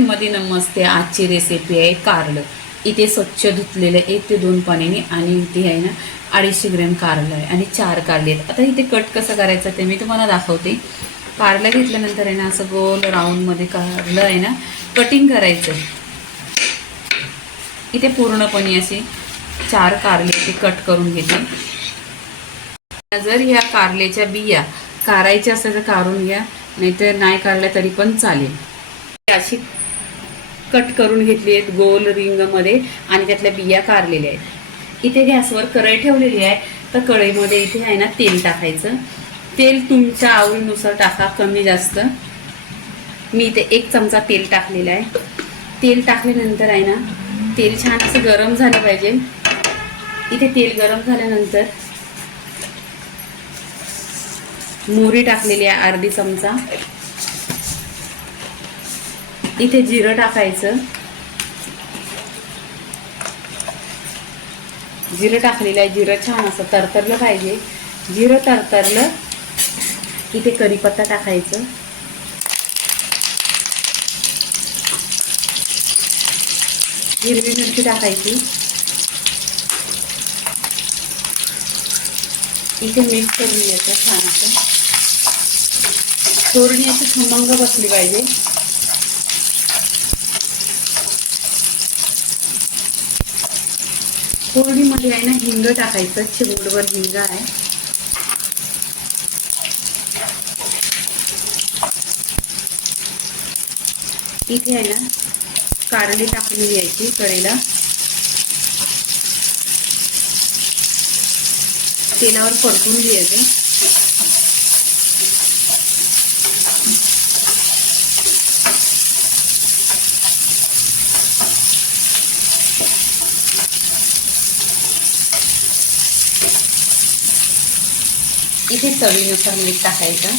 मध्ये नमस्ते आजची रेसिपी आहे कारलं. इथे स्वच्छ धुतलेलं एक ते दोन पाण्याने आणि इथे आहे ना अडीचशे ग्रॅम कारलं आहे आणि चार कारले आहेत. आता इथे कट कसं करायचं ते मी तुम्हाला दाखवते. कारलं घेतल्यानंतर आहे ना असं गोल राऊंडमध्ये कारलं आहे ना कटिंग करायचं. इथे पूर्णपणे असे चार कारले ते कट करून घेते. जर ह्या कारलेच्या बिया कारायचे असेल तर काढून घ्या नाहीतर नाही काढल्या तरी पण चालेल. अशी कट करून घेतली आहेत गोल रिंगमध्ये आणि त्यातल्या बिया कारलेल्या आहेत. इथे गॅसवर कढई ठेवलेली आहे तर कढईमध्ये इथे आहे ना तेल टाकायचं. तेल तुमच्या आवडीनुसार टाका कमी जास्त. मी इथे एक चमचा तेल टाकलेला आहे. तेल टाकल्यानंतर आहे ना तेल छान असं गरम झालं पाहिजे. इथे तेल गरम झाल्यानंतर मोहरी टाकलेली आहे अर्धी चमचा. इथे जिरं टाकायचं. जिरं टाकलेलं आहे जिरं छान असं तरतरलं पाहिजे. जिरं तरतरलं इथे कढीपत्ता टाकायचं. हिरवी मिरची टाकायची. इथे मिक्स करून घ्यायचं छान असं चोरणी अशी खमंग बसली पाहिजे. फोडणीमध्ये आहे ना हिंग टाकायचं चिमूटभर हिंग आहे. इथे आहे ना कारली टाकली घ्यायची कडेला. तेलावर परतून घ्यायचं. इथे चवीनुसार मीठ टाकायचं.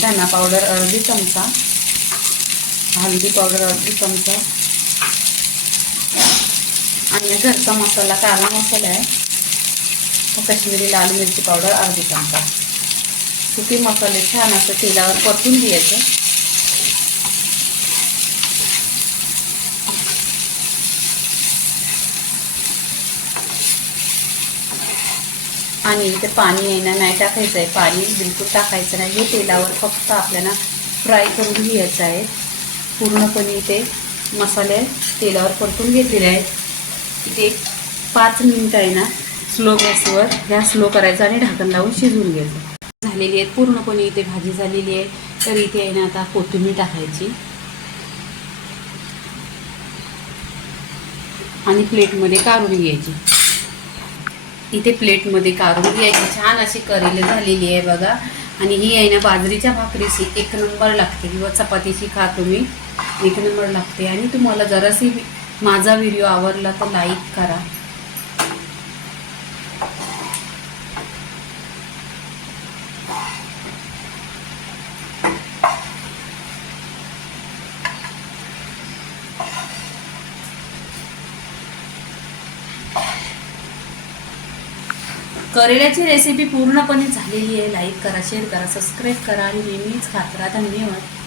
धना पावडर अर्धी चमचा. हळदी पावडर अर्धी चमचा. आणि घरचा मसाला काला मसाला आहे. काश्मीरी लाल मिरची पावडर अर्धी चमचा. सुकी मसाले छान असं तेलावर परतून घ्यायचं. आणि इथे पाणी आहे ना नाही टाकायचं आहे. पाणी बिलकुल टाकायचं नाही. हे तेलावर फक्त आपल्याला फ्राय करून घ्यायचं आहे. पूर्णपणे इथे मसाले तेलावर परतून घेतलेले आहेत. इथे पाच मिनटं आहे ना. स्लो गॅसवर गॅस स्लो करायचा आणि ढाकण लावून शिजवून घ्यायचं. झालेली आहे पूर्णपणे इथे भाजी झालेली आहे. तर इथे आहे ना आता कोथिंबीर टाकायची. आणि प्लेटमध्ये काढून घ्यायची. इथे प्लेटमध्ये काढून घ्यायची. छान अशी करेल झालेली आहे बघा. आणि ही आहे ना बाजरीच्या भाकरीशी एक नंबर लागते. किंवा चपातीशी खा तुम्ही. एक नंबर लागते. आणि तुम्हाला जराशी माझा व्हिडिओ आवडला तर लाईक करा. करेल्याची रेसिपी पूर्णपणे झालेली आहे. लाईक करा शेअर करा सबस्क्राईब करा आणि नेहमीच खात राहा. धन्यवाद.